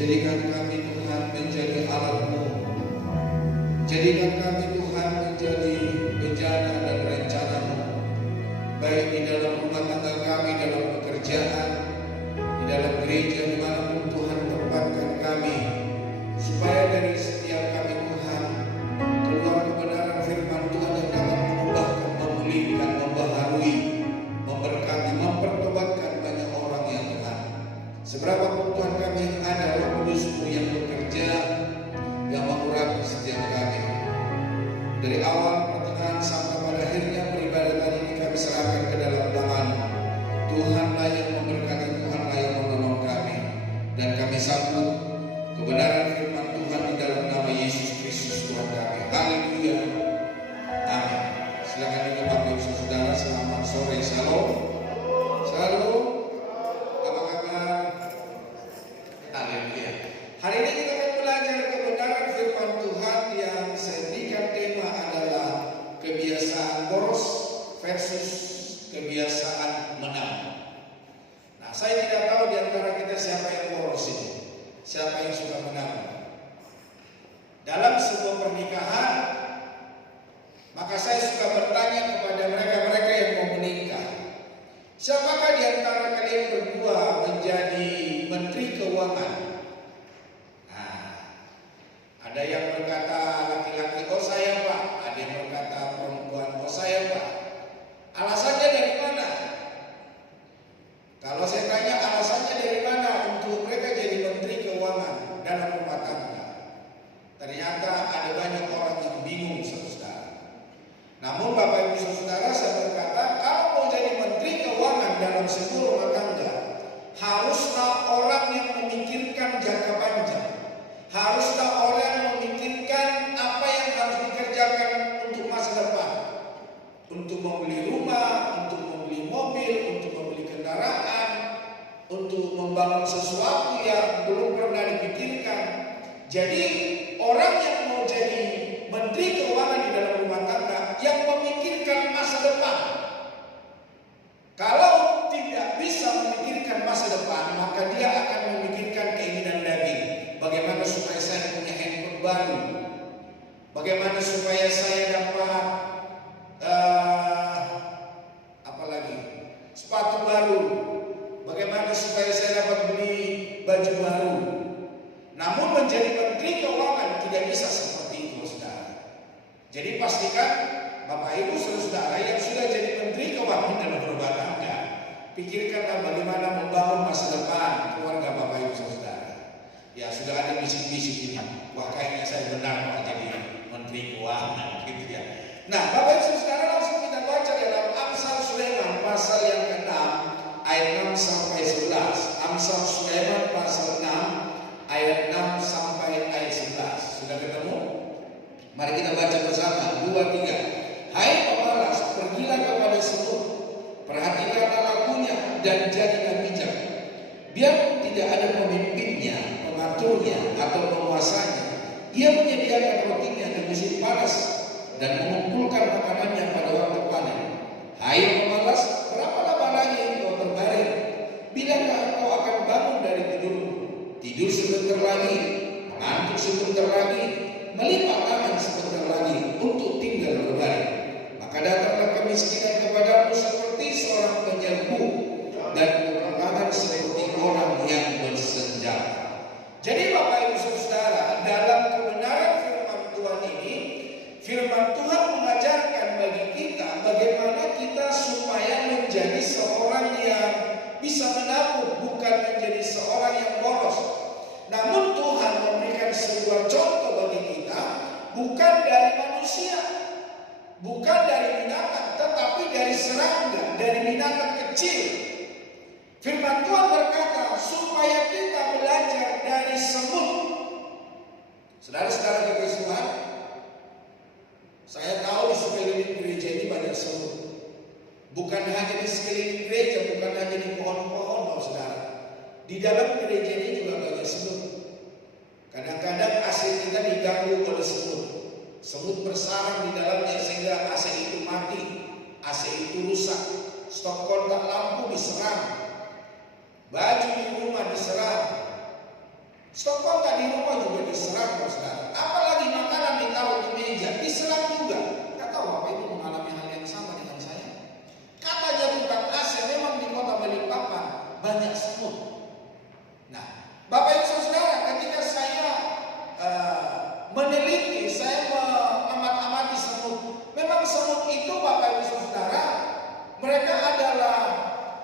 Jadikan kami Tuhan menjadi alat-Mu. Jadikan kami Tuhan menjadi bejana dan rencana-Mu, baik di dalam rumah tangga kami, dalam pekerjaan, di dalam gereja, dimanapun Tuhan tempatkan kami, supaya dari setiap kami Tuhan keluar kebenaran firman Tuhan yang dapat mengubahkan, memulihkan, membaharui, memberkati, mempertobatkan banyak orang ya Tuhan. Seberapapun Tuhan kami yang ada, Roh Kudus-Mu yang bekerja, yang mengurapi setiap kami. Dari awal, pertengahan, sampai pada akhirnya peribadatan ini kami serahkan ke dalam tangan-Mu. Tuhanlah yang memberkati, Tuhanlah yang menolong kami. Dan kami sambut kebenaran firman Tuhan di dalam nama Yesus Kristus Tuhan kami. Haleluya. Amin. Silakan duduk Bapak Ibu Saudara, selamat sore. Shalom. Shalom. Apa kabar? Haleluya. Hari ini kita akan belajar kebenaran firman Tuhan yang saya berikan tema adalah kebiasaan boros versus kebiasaan menang. Nah, saya tidak tahu di antara kita siapa yang boros ini, siapa yang suka menang. Dalam sebuah pernikahan, maka saya suka bertanya kepada mereka-mereka yang mau menikah, siapakah di antara kalian berdua menjadi menteri keuangan? Ada yang berkata laki-laki, oh saya Pak. Ada yang berkata perempuan, oh saya Pak. Alasannya dari mana? Kalau saya tanya alasannya dari mana untuk mereka jadi menteri keuangan dalam rumah tangga, ternyata ada banyak orang yang bingung saudara. Namun Bapak Ibu Saudara, saya berkata kalau mau jadi menteri keuangan dalam sebuah rumah tangga, haruslah orang yang memikirkan jangka panjang. Haruslah orang yang memikirkan apa yang harus dikerjakan untuk masa depan. Untuk membeli rumah, untuk membeli mobil, untuk membeli kendaraan, untuk membangun sesuatu yang belum pernah dipikirkan. Jadi orang yang mau jadi menteri keuangan di dalam rumah tangga yang memikirkan masa depan. Kalau tidak bisa memikirkan masa depan, maka dia akan memikirkan keinginan daging. Bagaimana supaya saya punya handphone baru? Bagaimana supaya saya dapat sepatu baru? Bagaimana supaya saya dapat beli baju baru? Namun menjadi menteri keuangan tidak bisa seperti itu, saudara. Jadi pastikan Bapak Ibu Saudara yang sudah jadi menteri keuangan dalam rumah tangga, pikirkanlah bagaimana membangun masa depan keluarga Bapak Ibu Saudara. Ya sudah ada bisik-bisik ini, wah kayaknya saya benar mau jadi menteri keuangan gitu ya. Nah Bapak Ibu Saudara, langsung kita baca dalam Amsal Sulaiman pasal yang ke-6 ayat 6 sampai 11. Amsal Sulaiman pasal 6 ayat 6 sampai ayat 11. Sudah ketemu? Mari kita baca bersama. 2, 3. Hai pemalas, pergilah kepada Semut, perhatikanlah lakunya dan jadilah bijak. Biar tidak ada pemimpinnya, pengaturnya atau penguasanya, ia menyediakan rotinya di musim panas dan mengumpulkan makanannya pada waktu panen. Hai pemalas, berapa lama lagi engkau terbaring? Bilakah engkau akan bangun dari tidurmu? Tidur sebentar lagi, mengantuk sebentar lagi, melipat tangan sebentar lagi untuk tinggal berbaring. Maka datanglah kemiskinan kepadamu seperti seorang penyerbu dan kekurangan seperti orang yang bersenjata. Jadi Bapak Ibu Saudara, dalam kebenaran firman Tuhan ini, firman Tuhan mengajarkan bagi kita bagaimana kita supaya menjadi seorang yang bisa menabung, bukan menjadi seorang yang boros. Namun Tuhan memberikan sebuah contoh bagi kita, bukan dari manusia, bukan dari binatang, tetapi dari serangga, dari binatang kecil. Firman Tuhan berkata supaya kita belajar dari semut. Saudara-saudara kekasih Tuhan, saya tahu di sekeliling gereja ini banyak semut. Bukan hanya di sekeliling gereja, bukan hanya di pohon-pohon, saudara. Di dalam gereja ini juga banyak semut. Kadang-kadang AC kita diganggu oleh semut. Semut bersarang di dalamnya sehingga AC itu mati, AC itu rusak, stop kontak lampu diserang, baju di rumah diserang, Stok kontak di rumah juga diserang, saudara. Apalagi makanan ditaruh di meja, diserang juga. Nggak tahu Bapak Ibu mengalami hal yang sama dengan saya. Katanya tukang AC memang di kota Balikpapan banyak semut. Nah, Bapak Ibu saudara, ketika saya meneliti, saya mengamati semut. Memang semut itu Bapak Ibu saudara, mereka adalah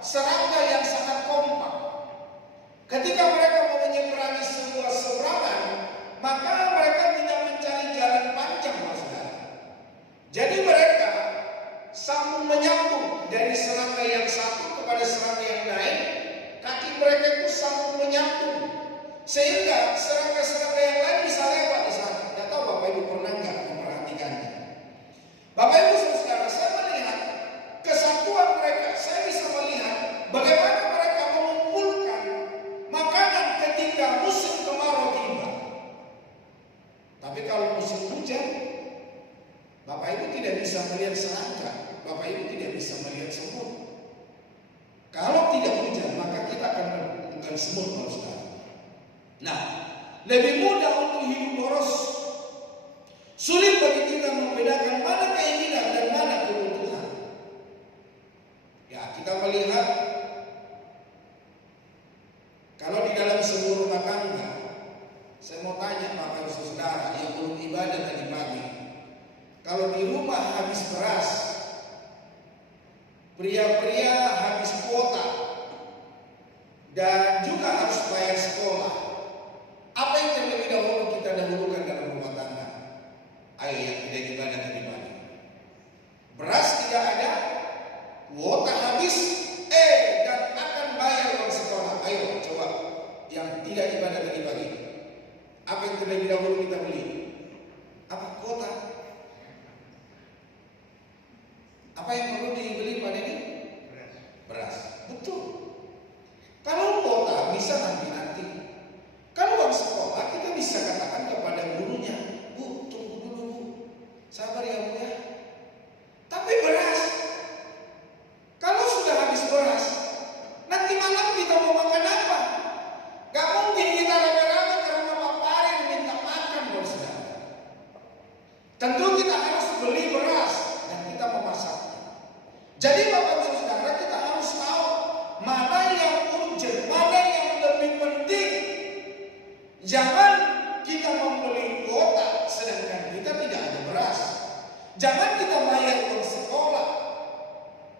serangga yang sangat kompak. Ketika mereka mau menyeberangi sebuah seberangan, maka mereka tidak mencari jalan panjang, saudara. Jadi mereka sambung menyambung dari serangga yang satu kepada serangga yang lain. Kaki mereka itu sambung menyambung, sehingga serangga-serangga yang lain bisa lewat di sana. Tidak tahu Bapak Ibu pernah nggak memperhatikannya? Bapak Ibu saudara, saya melihat kesatuan mereka. Saya bisa melihat bagaimana mereka mengumpulkan makanan ketika musim kemarau tiba. Tapi kalau musim hujan, Bapak Ibu tidak bisa melihat serangga, Bapak Ibu tidak bisa melihat semut. Kalau tidak hujan, maka kita akan menemukan semut, saudara. Nah, lebih mudah untuk hidup boros. Sulit bagi kita membedakan mana keinginan dan mana kebutuhan. Ya, kita melihat kalau di dalam sebuah rumah tangga, saya mau tanya Bapak Ibu saudara yang belum ibadah tadi pagi, kalau di rumah habis beras, pria-pria habis kuota, dan juga harus bayar sekolah, apa yang terlebih dahulu kita dahulukan dalam rumah tangga? Ayo yang tidak ibadah tadi pagi, beras tidak ada, kuota habis, dan akan bayar uang sekolah. Ayo coba yang tidak ibadah tadi pagi, apa yang terlebih dahulu kita beli? Apa? Kuota. Apa yang perlu dibeli pada ini? Beras. Betul. Kalau kuota bisa nanti. Kalau uang sekolah kita bisa katakan kepada gurunya, Bu, tunggu dulu Bu, sabar ya Bu ya. Tapi beras, kalau sudah habis beras, nanti malam kita mau makan apa? Gak mungkin kita rame-rame ke rumah Pak Parin minta makan, saudara. Tentu kita harus beli beras dan kita memasaknya. Jadi Bapak Ibu saudara, kita harus tahu mana yang urgent, mana yang lebih penting. Jangan kita membeli kuota sedangkan kita tidak ada beras. Jangan kita bayar uang sekolah,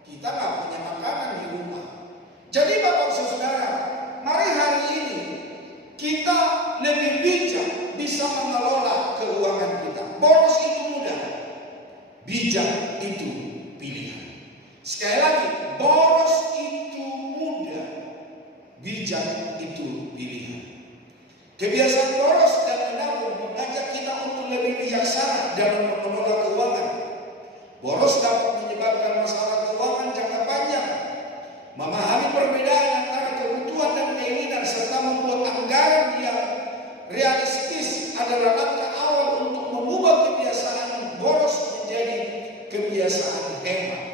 kita nggak punya makanan di rumah. Jadi Bapak Ibu saudara, mari hari ini kita lebih bijak bisa mengelola keuangan kita. Boros itu mudah, bijak itu pilihan. Sekali lagi, boros itu mudah, bijak itu pilihan. Kebiasaan boros dan menabung mengajak kita untuk lebih bijaksana dalam mengelola keuangan. Boros dapat menyebabkan masalah keuangan jangka panjang. Memahami perbedaan antara kebutuhan dan keinginan serta membuat anggaran yang realistis adalah langkah awal untuk mengubah kebiasaan boros menjadi kebiasaan hemat.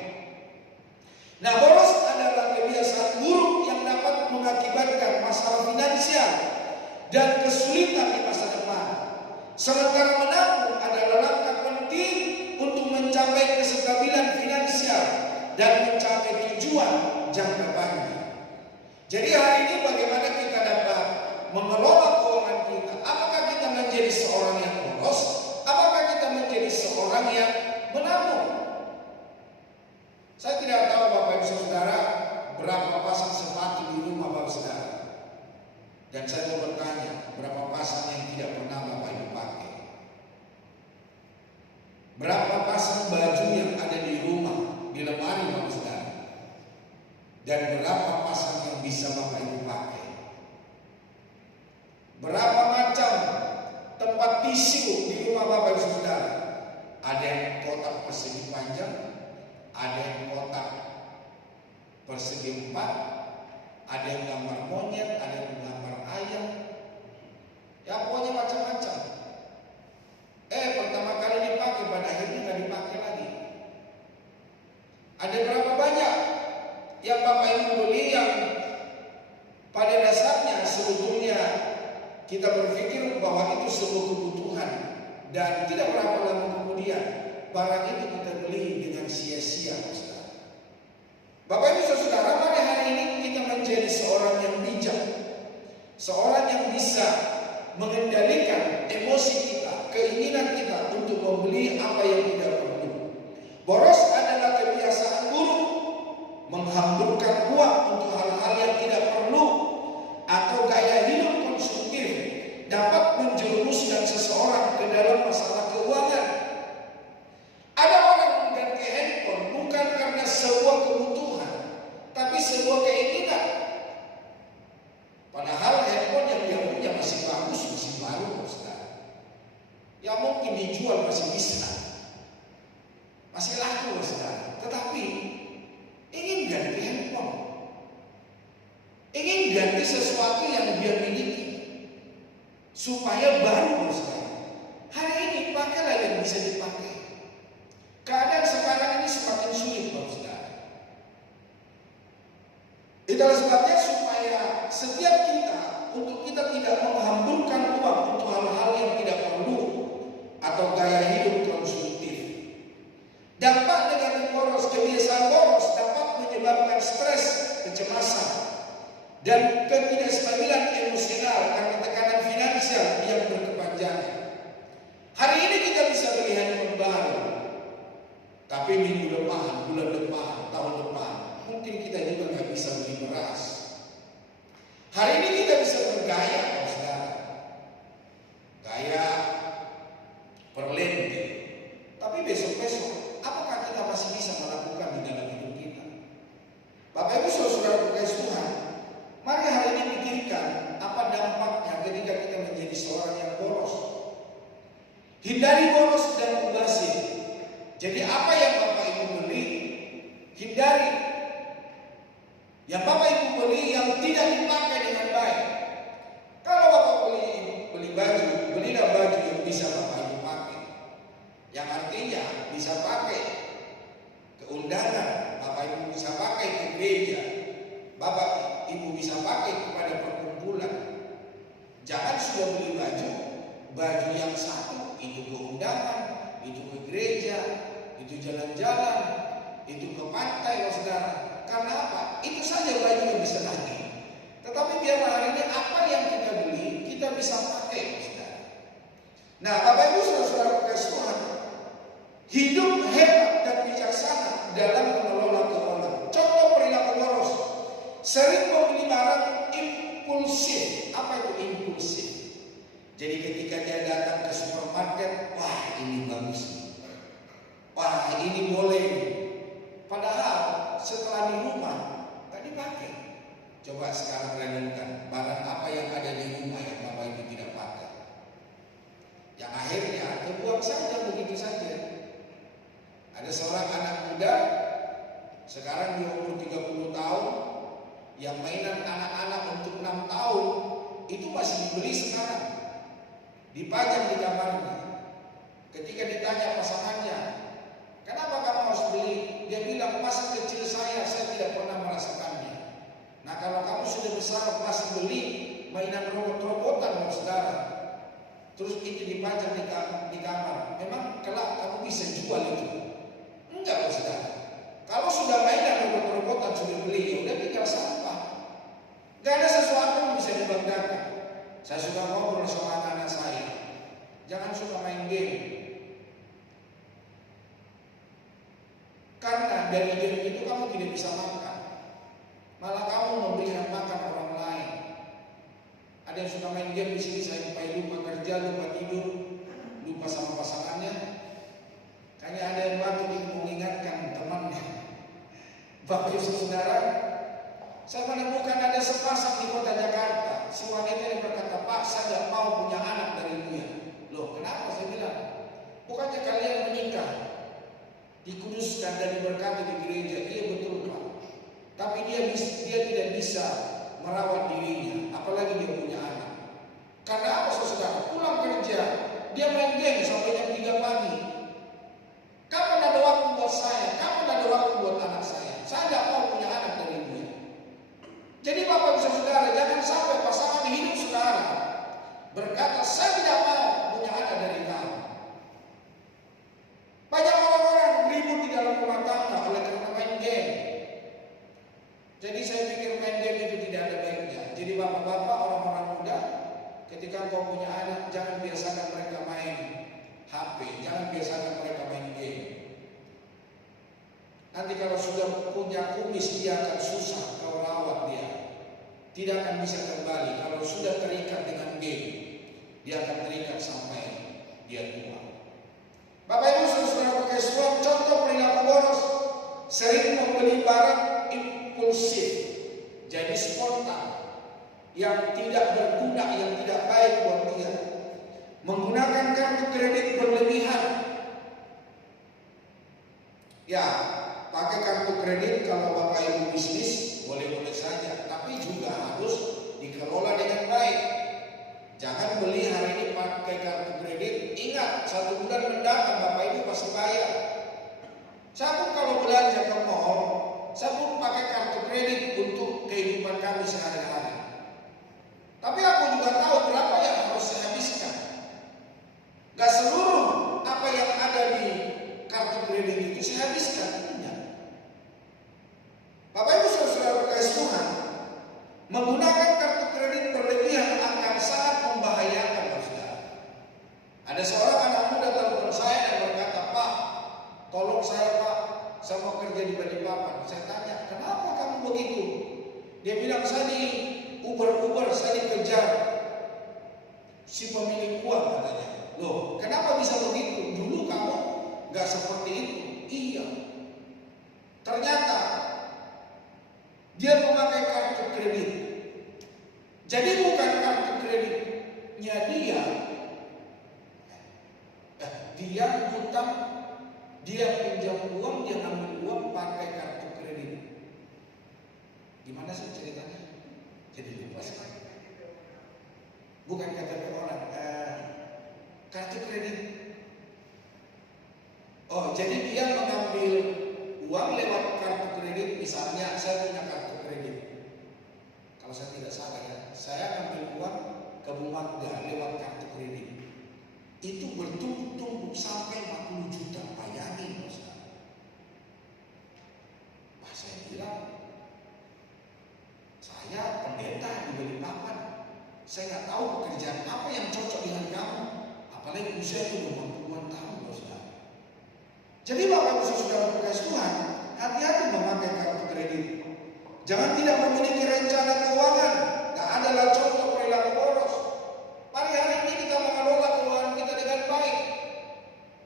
Nah, boros adalah kebiasaan buruk yang dapat mengakibatkan masalah finansial dan kesulitan di masa depan. Sementara menabung adalah langkah penting untuk mencapai kestabilan finansial dan mencapai tujuan jangka panjang. Jadi hari ini bagaimana kita dapat mengelola keuangan kita? Apakah kita menjadi seorang yang boros? Apakah kita menjadi seorang yang menabung? Saya tidak tahu Bapak Ibu saudara berapa pasang sepatu di rumah Bapak saudara. Dan saya mau bertanya, berapa pasang yang tidak pernah Bapak Ibu pakai? Berapa pasang baju yang ada di rumah, di lemari Bapak saudara? Dan berapa pasang yang bisa Bapak Ibu pakai? Berapa macam tempat tisu di rumah Bapak Ibu saudara? Ada yang kotak persegi panjang, ada yang kotak persegi empat, ada yang gambar monyet, ada yang gambar ayam, ya pokoknya macam-macam. Pertama kali dipakai, pada akhirnya nggak dipakai lagi. Ada berapa banyak yang Bapak Ibu beli yang pada dasarnya sebetulnya kita berpikir bahwa itu sebuah kebutuhan, dan tidak berapa lama kemudian barang itu kita beli dengan sia-sia, saudara. Bapak Ibu Saudara, mari hari ini kita menjadi seorang yang bijak, seorang yang bisa mengendalikan emosi kita, keinginan kita untuk membeli apa yang tidak perlu. Boros adalah kebiasaan buruk, menghamburkan uang untuk hal-hal yang tidak perlu, atau gaya hidup konsumtif dapat menjerumuskan seseorang ke dalam masalah keuangan. Ada orang mengganti handphone bukan karena sebuah kebutuhan, tapi sebuah keinginan. Padahal handphone yang dia punya masih bagus, masih baru, saudara. Ya mungkin dijual masih bisa, masih laku, saudara. Tetapi ingin ganti handphone, ingin ganti sesuatu yang dia miliki supaya baru, saudara. Hari ini pakailah yang bisa dipakai. Keadaan sekarang ini semakin sulit, saudara. Itulah sebabnya supaya setiap kita, untuk kita tidak menghamburkan uang untuk hal-hal yang tidak perlu atau gaya hidup konsumtif. Dampak negatif boros, kebiasaan boros dapat menyebabkan stres, kecemasan, dan ketidakstabilan emosional karena tekanan finansial yang berkepanjangan. Hari ini kita bisa beli handphone baru, tapi minggu depan, bulan depan, tahun depan, mungkin kita juga nggak bisa beli beras. Hari ini kita bisa bergaya, saudara, gaya perlente, tapi besok-besok, apakah kita masih bisa melakukan di dalam hidup kita? Bapak Ibu Saudara kekasih Tuhan, mari hari ini pikirkan apa dampaknya ketika kita menjadi seorang yang boros. Hindari boros dan mubazir. Jadi apa yang Bapak Ibu beli, hindari. Yang Bapak Ibu beli yang tidak dipakai dengan baik. Kalau Bapak beli baju, belilah baju yang bisa Bapak Ibu pakai, yang artinya bisa pakai ke undangan, Bapak Ibu bisa pakai ke gereja, Bapak Ibu bisa pakai kepada perkumpulan. Jangan sudah beli baju yang satu, itu ke undangan, itu ke gereja, itu jalan-jalan, itu ke pantai, saudara. Karena apa? Itu saja baju yang bisa pakai. Tetapi biarlah hari ini apa yang kita beli, kita bisa pakai, saudara. Nah, Bapak Ibu Saudara kekasih Tuhan, hidup hebat dan bijaksana dalam mengelola keuangan. Contoh perilaku boros: sering membeli barang impulsif. Apa itu impulsif? Jadi ketika dia datang ke supermarket, wah ini bagus, wah ini boleh. Padahal setelah di rumah tadi pakai. Coba sekarang renungkan, barang apa yang ada di rumah yang Bapak Ibu tidak pakai, yang akhirnya terbuang saja begitu saja. Ada seorang anak muda sekarang di umur 30 tahun yang mainan anak-anak untuk 6 tahun itu masih dibeli sekarang, dipajang di kamarnya. Ketika ditanya pasangannya, kenapa kamu harus beli? Dia bilang, masa kecil saya tidak pernah merasakannya. Nah, kalau kamu sudah besar masih beli mainan robot-robotan, saudara, terus itu dipajang di kamar, memang kelak kamu bisa jual itu? Enggak, saudara. Kalau sudah mainan robot-robotan sudah beli, ya udah tinggal sampah. Gak ada sesuatu yang bisa dibanggakan. Saya suka ngobrol sama anak-anak saya, jangan suka main game. Karena dari game itu kamu tidak bisa makan, malah kamu memberikan makan orang lain. Ada yang suka main game di sini, saya sampai lupa kerja, lupa tidur, lupa sama pasangannya. Kayaknya ada yang baru mengingatkan temannya. Bapak Ibu Saudara, saya menemukan ada sepasang di kota Jakarta. Si wanita yang berkata, Pak, saya tidak mau punya anak dari dia. Loh, kenapa? Saya bilang, bukannya kalian menikah, dikuduskan dan diberkati di gereja? Iya betul, Pak. Tapi dia tidak bisa merawat dirinya, apalagi dia punya anak. Karena apa, saudara? Pulang kerja, dia main game sampai jam 3 pagi. Kapan ada waktu buat saya? Kapan ada waktu buat anak saya? Saya tidak mau punya anak dari dia. Jadi Bapak bisa saudara, jangan sampai pasangan hidup saudara berkata, saya tidak mau punya anak dari kamu. Banyak orang-orang ribut di dalam rumah tangga oleh karena main game. Jadi saya pikir main game itu tidak ada baiknya. Jadi bapak-bapak, orang-orang muda, ketika kau punya anak, jangan biasakan mereka main HP, jangan biasakan mereka main game. Nanti kalau sudah punya kumis, dia akan susah kau rawat dia. Tidak akan bisa kembali. Kalau sudah terikat dengan game, dia akan terikat sampai dia tua. Bapak Ibu saudara sekalian, contoh perilaku boros, sering membeli barang impulsif, jadi spontan, yang tidak berguna, yang tidak baik buat dia. Menggunakan kartu kredit berlebihan. Ya, pakai kartu kredit kalau Bapak Ibu bisnis boleh-boleh saja, tapi juga harus dikelola dengan baik. Jangan beli hari ini pakai kartu kredit, ingat 1 bulan mendatang Bapak Ibu pasti bayar. Saya pun kalau belanja ke mall, saya pun pakai kartu kredit untuk kehidupan kami sehari-hari. Tapi aku juga tahu berapa yang harus saya habiskan. Gak seluruh apa yang ada di kartu kredit itu saya habiskan. Bapak Ibu saudara kasih Tuhan, menggunakan kartu kredit berlebihan akan sangat membahayakan saudara. Ada seorang anak muda telepon saya dan berkata, Pak, tolong saya Pak, saya mau kerja di Balikpapan. Saya tanya, kenapa kamu begitu? Dia bilang, saya di Uber, saya dikejar si pemilik uang katanya. Loh, kenapa bisa begitu? Dulu kamu gak seperti itu. Iya. Ternyata dia memakai kartu kredit. Jadi bukan kartu kreditnya dia hutang, dia pinjam uang, dia ambil uang pakai kartu kredit. Gimana sih ceritanya? Jadi lupa sekali. Bukan KTP orang, kartu kredit. Oh, jadi dia mengambil uang lewat kartu kredit. Misalnya saya punya kartu kredit. Kalau saya tidak salah ya, saya ambil uang ke Bumangga lewat kartu kredit. Itu bertumpuk-tumpuk sampai 40 juta. Bayangin, Ustaz. Wah, saya bilang, saya pendeta di Balikpapan. Saya nggak tahu pekerjaan apa yang cocok dengan kamu. Apalagi usia itu 20-an tahun, Ustaz. Jadi Bapak Ibu saudara kasih Tuhan, hati-hati memakai kartu kredit. Jangan tidak memiliki rencana keuangan. Tak adalah contoh perilaku boros. Mari hari ini kita mengelola keuangan kita dengan baik.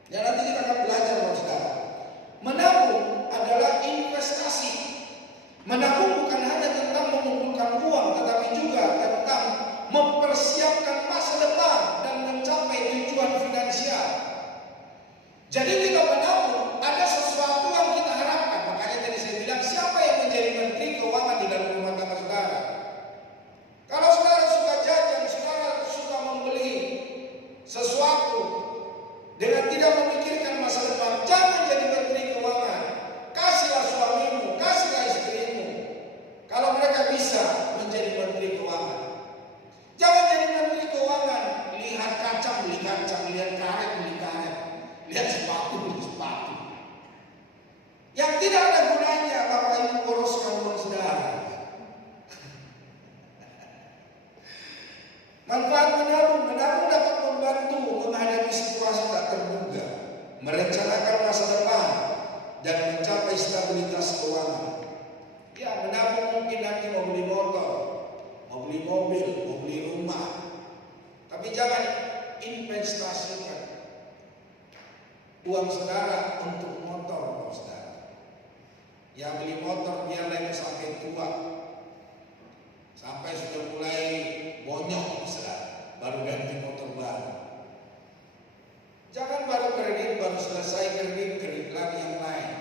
Dan nanti kita akan belajar, saudara. Menabung adalah investasi. Menabung bukan hanya tentang mengumpulkan uang, tetapi juga tentang mempersiapkan masa depan dan mencapai tujuan finansial. Jadi kita menabung, ada sesuatu yang kita harapkan. Makanya tadi saya bilang, siapa yang menjadi menteri keuangan di dalam rumah tangga saudara? Kalau saudara suka jajan, saudara suka membeli sesuatu dengan tidak memikirkan masa depan, jangan jadi menteri keuangan. Kasihlah suamimu, kasihlah istrimu, kalau mereka bisa menjadi menteri keuangan. Jangan jadi menteri keuangan, lihat kacang beli kacang, lihat karet beli karet, lihat sepatu beli sepatu. Yang tidak ada gunanya Bapak Ibu boroskan uang saudara. Manfaat menabung dapat membantu menghadapi situasi tak terduga, merencanakan masa depan, dan mencapai stabilitas keuangan. Ya, menabung mungkin nanti mau beli motor, mau beli mobil, mau beli rumah. Tapi jangan investasikan uang saudara untuk motor, saudara. Ya, beli motor biarlah sampai tua, sampai sudah mulai bonyok, saudara, baru ganti motor baru. Jangan baru kredit, baru selesai kredit lagi yang lain.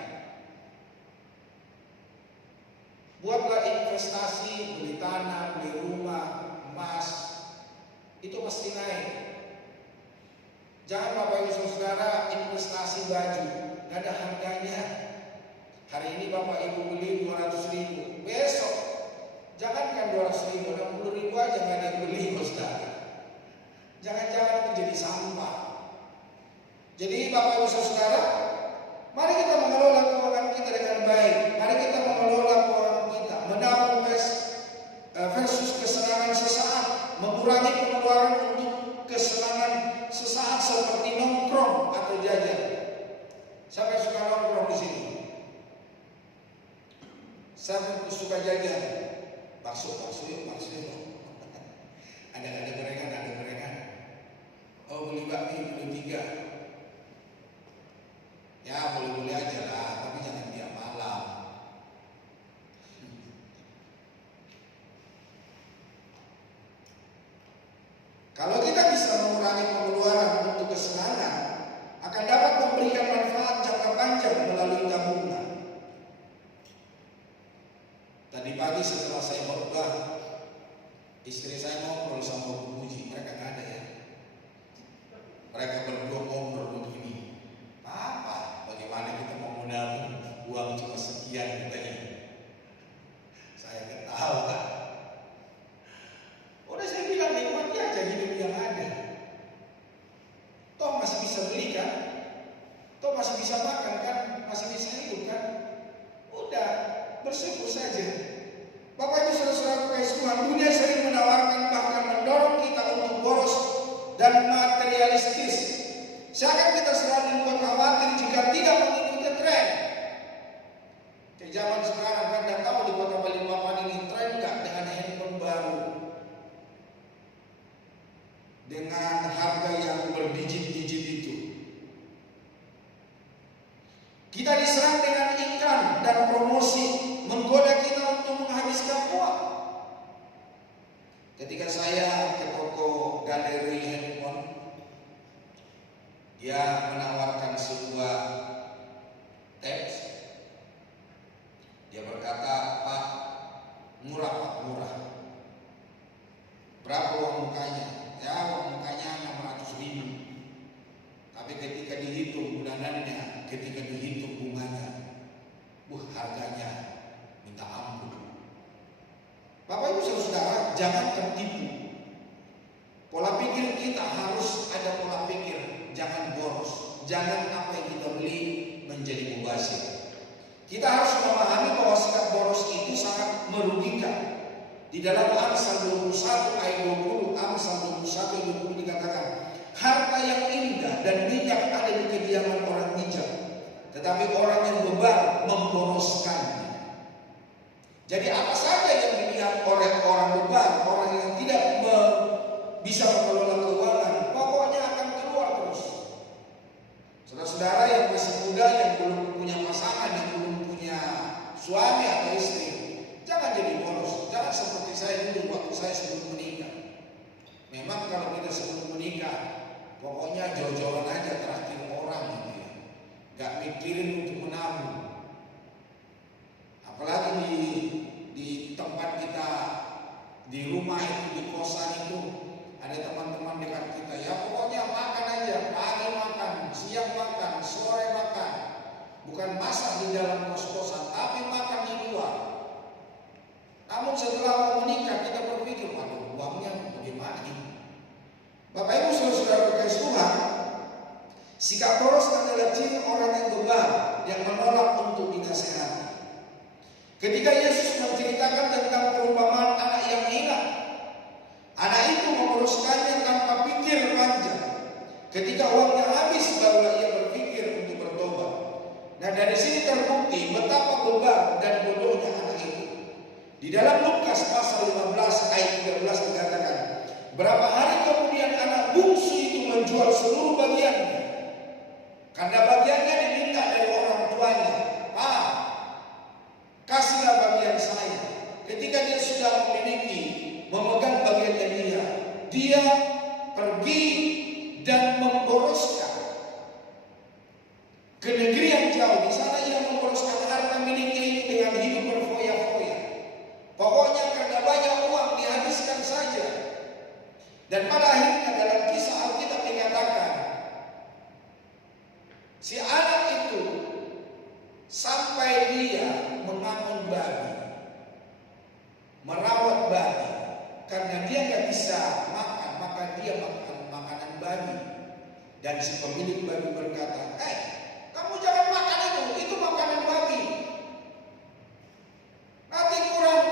Buatlah investasi, beli tanah, beli rumah, emas, itu pasti naik. Jangan Bapak Ibu saudara investasi baju, gak ada harganya. Hari ini Bapak Ibu beli 200.000, besok jangankan 200.000, 60.000 aja gak ada yang beli, saudara. Jangan-jangan itu jadi sampah. Jadi Bapak Ibu Saudara, mari kita mengelola keuangan kita dengan baik. Mari kita mengelola keuangan kita, menabung versus kesenangan sesaat, mengurangi pengeluaran untuk kesenangan sesaat seperti nongkrong atau jajan. Siapa yang suka nongkrong di sini? Siapa suka jajan? Bakso yuk. Ada gorengan. Oh, beli bakmi, beli 3. Ya boleh-boleh aja lah, tapi jangan tiap malam. Kalau kita bisa mengurangi pengeluaran untuk kesenangan, akan dapat memberikan manfaat jangka panjang melalui tabungan. Tadi pagi setelah saya khotbah, istri saya ngobrol sama Bu Puji, mereka nggak ada ya. Mereka berdua ngobrol begini, Papa, bagaimana kita mau menabung uang cuma sekian katanya. Saya ketawa. Udah saya bilang nikmati aja hidup yang ada. Toh masih bisa beli kan? Toh masih bisa makan kan? Masih bisa hidup kan? Udah, bersyukur saja. Bapak Ibu Saudara kasih Tuhan, dunia sering menawarkan bahkan mendorong kita untuk boros dan materialistis. Seakan kita selalu dibuat khawatir jika tidak mengikuti tren. Di zaman sekarang kan tidak tahu di kota Balikpapan ini tren nggak dengan handphone baru, dengan harga yang berdijit-dijit itu. Kita diserang dengan iklan dan promosi menggoda kita untuk menghabiskan uang. Ketika saya ke toko galeri handphone, dia menawarkan sebuah tabs. Dia berkata, Pak, murah Pak, murah. Berapa uang mukanya? Ya, uang mukanya 600.000. Tapi ketika dihitung bulanannya, ketika dihitung bunganya, harganya minta ampun. Bapak Ibu Saudara, jangan tertipu. Pola pikir kita harus ada pola pikir, jangan boros. Jangan apa yang kita beli menjadi mubazir. Kita harus memahami bahwa sikap boros itu sangat merugikan. Di dalam Amsal 21 ayat 20, Amsal 21 ayat 20 dikatakan, harta yang indah dan minyak ada di kediaman orang bijak, tetapi orang yang bebal memboroskannya. Jadi apa saja yang dilihat oleh orang bebal, orang yang tidak bisa mengelola keuangan, pokoknya akan keluar terus. Saudara-saudara yang masih muda, yang belum punya pasangan, yang belum punya suami atau istri, jangan jadi boros. Jangan seperti saya dulu waktu saya sebelum menikah. Memang kalau kita sebelum menikah, pokoknya jor-joran aja traktir orang gitu ya. Gak mikirin untuk menabung. Apalagi di tempat kita, di rumah itu, di kosan itu, ada teman-teman dekat kita. Ya pokoknya makan aja, pagi makan, siang makan, sore makan. Bukan masak di dalam kos-kosan, tapi makan di luar. Namun setelah mau menikah kita berpikir, waduh, uangnya bagaimana ini? Bapak Ibu Saudara kasih Tuhan, sikap boros adalah ciri orang yang bebal, yang menolak untuk dinasihati. Ketika Yesus menceritakan tentang perumpamaan anak yang hilang, anak itu memboroskannya tanpa pikir panjang. Ketika uangnya habis, barulah ia berpikir untuk bertobat. Nah, dari sini terbukti betapa bebal dan bodohnya anak itu. Di dalam Lukas pasal 15 ayat 13 dikatakan, berapa hari kemudian anak bungsu itu menjual seluruh bagiannya, karena bagiannya diminta dari orang tuanya. Pak, kasihlah bagian saya. Ketika dia sudah memiliki, memegang bagiannya dia pergi dan memboroskan ke negeri yang jauh. Di sana ia memboroskan harta miliknya ini dengan hidup berfoya-foya. Pokoknya karena banyak uang dihabiskan saja. Dan pada akhirnya dalam kisah Alkitab dikatakan, si anak itu sampai dia mengamun babi, merawat babi, karena dia nggak bisa makan, maka dia Dan si pemilik babi berkata, kamu jangan makan itu makanan babi. Nanti kurang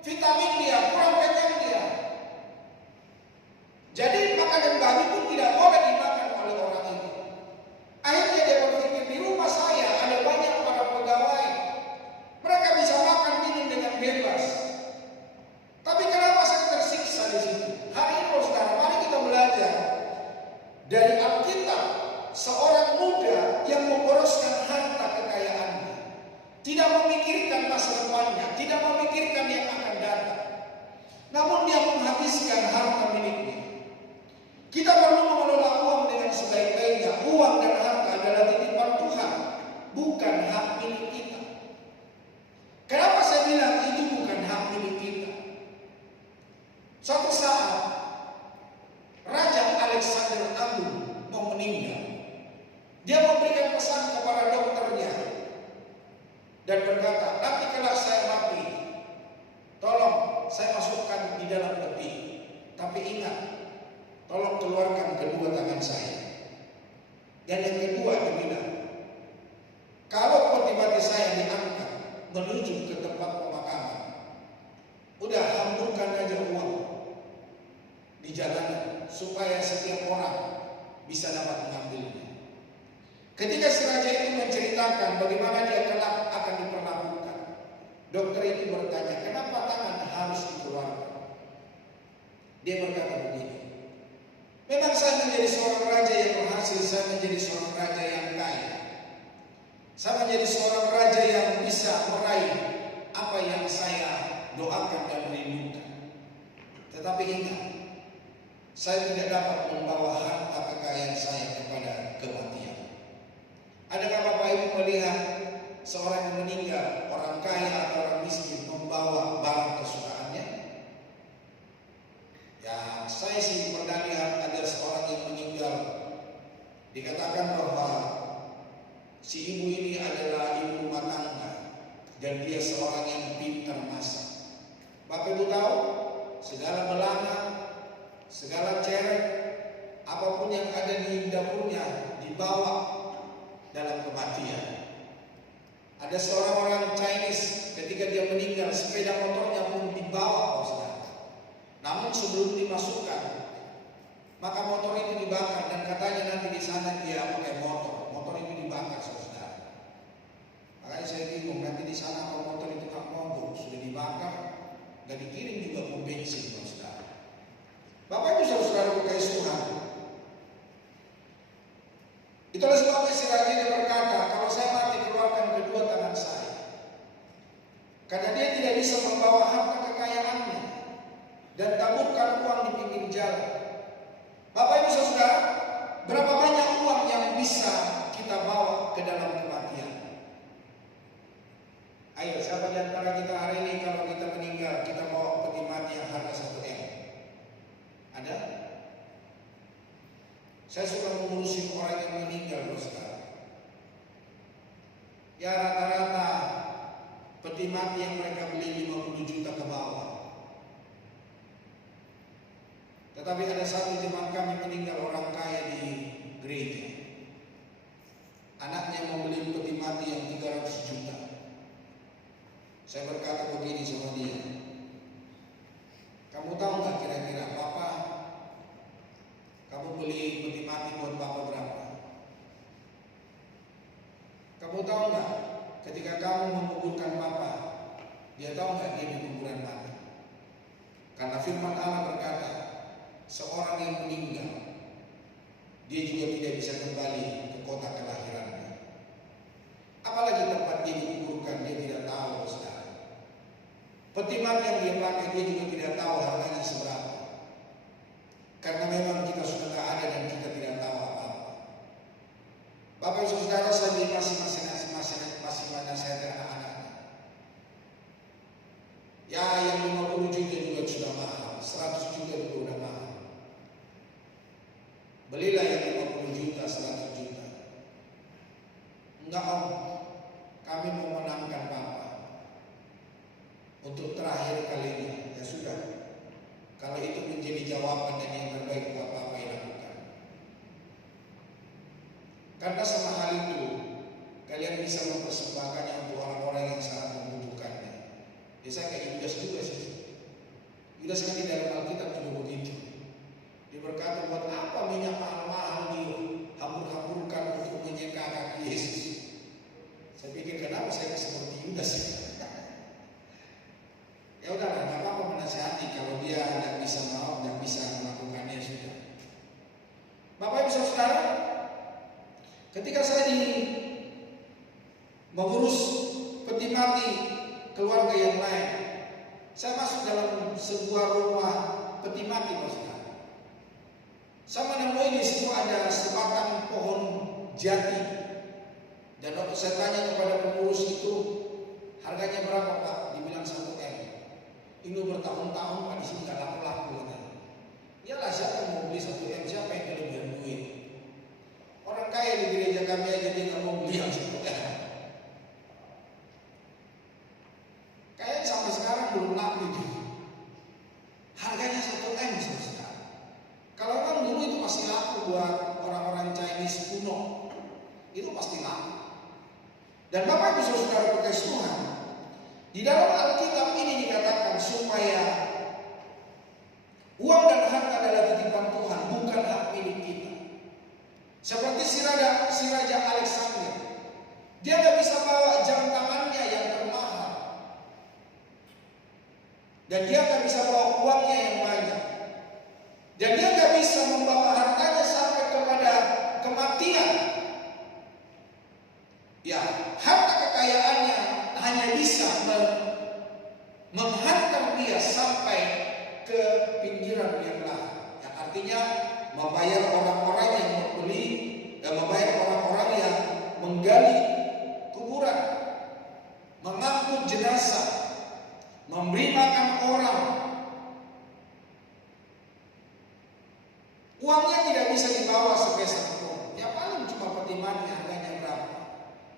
vitamin dia, kurang kenyang dia. Jadi makanan babi pun tidak boleh dimakan oleh orang itu. Akhirnya dia berpikir, di rumah saya ada banyak para pegawai. Mereka bisa makan minum dengan bebas. Tapi kenapa saya tersiksa di situ? Hari ini saudara, mari kita belajar dari Alkitab, seorang muda yang memboroskan harta kekayaannya, tidak memikirkan masa depannya, tidak memikirkan yang akan datang, namun dia menghabiskan harta miliknya. Kita perlu mengelola uang dengan sebaik-baiknya. Uang dan harta adalah titipan Tuhan, bukan hak milik kita. Kenapa saya bilang itu bukan hak milik kita? Suatu saat Raja Alexander Agung mau meninggal. Dia memberikan pesan kepada dokternya dan berkata, nanti kalau saya mati, tolong saya masukkan di dalam peti. Tapi ingat, tolong keluarkan kedua tangan saya. Dan yang kedua dia bilang, kalau peti mati saya diangkat menuju ke tempat pemakaman, udah hamburkan aja uang di jalanan supaya setiap orang bisa dapat mengambilnya. Ketika si raja itu menceritakan bagaimana dia kelak akan diperlakukan, dokter itu bertanya, kenapa tangan harus dikeluarkan? Dia berkata begini, memang saya menjadi seorang raja yang berhasil, saya menjadi seorang raja yang kaya, saya menjadi seorang raja yang bisa meraih apa yang saya doakan dan rindukan. Tetapi ingat, saya tidak dapat membawa harta kekayaan saya kepada kematian. Adakah Bapak Ibu melihat seorang yang meninggal, orang kaya atau orang miskin, membawa barang kesukaannya? Ya, saya sih pernah lihat ada seorang yang meninggal, dikatakan bahwa si ibu ini adalah ibu rumah tangga dan dia seorang yang pintar masak. Bapak Ibu tahu, segala belanga, segala ceret, apapun yang ada di dapurnya dibawa dalam kematian. Ada seorang orang Chinese, ketika dia meninggal, sepeda motornya pun dibawa, saudara. Namun sebelum dimasukkan, maka motor itu dibakar dan katanya nanti di sana dia pakai motor itu dibakar, saudara. Makanya saya bingung, nanti di sana kalau motor itu tak mogok, sudah dibakar, dan dikirim juga pom bensin, saudara. Bapak itu saudara berkais Tuhan. Itulah sebabnya si raja dia berkata, kalau saya mati keluarkan kedua tangan saya. Karena dia tidak bisa membawa harta kekayaannya dan taburkan uang di pinggir jalan. Bapak Ibu saudara, berapa banyak uang yang bisa kita bawa ke dalam kematian? Ayo, siapa di antara kita hari ini kalau kita meninggal, kita bawa peti mati yang harga 1 M? Ada? Saya suka mengurusi orang yang meninggal, saudara. Ya rata-rata peti mati yang mereka beli 50 juta ke bawah. Tetapi ada satu teman kami meninggal, orang kaya di gereja. Anaknya membeli peti mati yang 300 juta. Saya berkata begini sama dia, kamu tahu nggak kira-kira Papa, kamu beli peti mati buat Bapak berapa? Kamu tahu nggak, ketika kamu menguburkan Bapak, dia tahu nggak dia di kuburan mana? Karena firman Allah berkata, seorang yang meninggal, dia juga tidak bisa kembali ke kota kelahirannya. Apalagi tempat dia dikuburkan, dia tidak tahu, saudara. Peti mati yang dia pakai, dia juga tidak tahu harganya seberapa. Karena memang kita sudah tak ada dan kita tidak tahu apa-apa. Bapak Ibu saudara, saya masih menasihati anak-anaknya. Ya, yang 50 juta juga sudah mahal, 100 juta juga sudah mahal. Belilah yang 50 juta, 100 juta. Enggak om, kami mau menangkan Bapak untuk terakhir kalinya. Ya sudah, Yudas kan di dalam Alkitab juga begitu. Dia berkata, buat apa minyak mahal-mahal dihambur-hamburkan untuk menyeka kaki Yesus? Saya pikir, kenapa saya seperti Yudas ya? Ya udahlah, nggak apa-apa menasihati. Kalau dia tidak bisa mau, tidak bisa melakukannya, sudah. Bapak Ibu Saudara, ketika saya mengurus peti mati keluarga yang lain, saya masuk dalam sebuah rumah peti mati, Saudara. Saya menemui di situ ada sebatang pohon jati. Dan waktu saya tanya kepada pengurus itu, harganya berapa Pak? Dibilang 1 M. Ini bertahun-tahun Pak, di sini nggak laku-laku. Iyalah, siapa yang mau beli 1 M? Siapa yang kelebihan duit? Orang kaya di gereja kami aja dia nggak mau beli yang 1 M. Kayaknya sampai sekarang belum laku itu. Harganya 1 M saudara. Kalau orang dulu itu pasti laku buat orang-orang Chinese kuno, itu pasti laku. Dan Bapak Ibu Saudara berkasih Tuhan, di dalam Alkitab ini dikatakan supaya uang dan harta adalah titipan Tuhan, bukan hak milik kita. Seperti si Raja Alexander, dia nggak bisa bawa jam tangannya yang termahal, dan dia nggak bisa bawa uangnya yang banyak, dan dia nggak bisa membawa hartanya sampai kepada kematian. Ya, harta kekayaannya hanya bisa menghantar dia sampai ke pinggiran yang lain. Yang artinya membayar orang-orang yang membeli dan membayar orang-orang yang menggali kuburan, mengangkut jenazah, memberi makan orang. Uangnya tidak bisa dibawa sepeser pun. Ya paling cuma peti mati harganya berapa,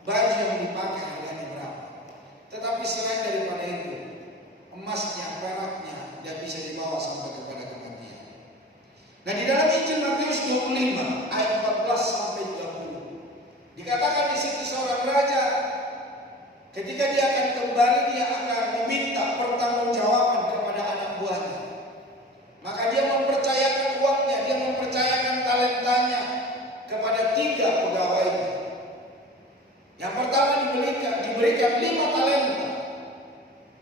baju yang dipakai harganya berapa. Tetapi selain daripada itu, emasnya, peraknya tidak bisa dibawa sampai kepada kematian. Nah, di dalam Injil Matius 25 ayat 14 sampai 20 dikatakan di situ seorang raja ketika dia akan kembali, dia akan meminta pertanggungjawaban kepada anak buahnya. Maka dia mempercayakan uangnya, dia mempercayakan talentanya kepada 3 pegawainya. Yang pertama diberikan 5 talenta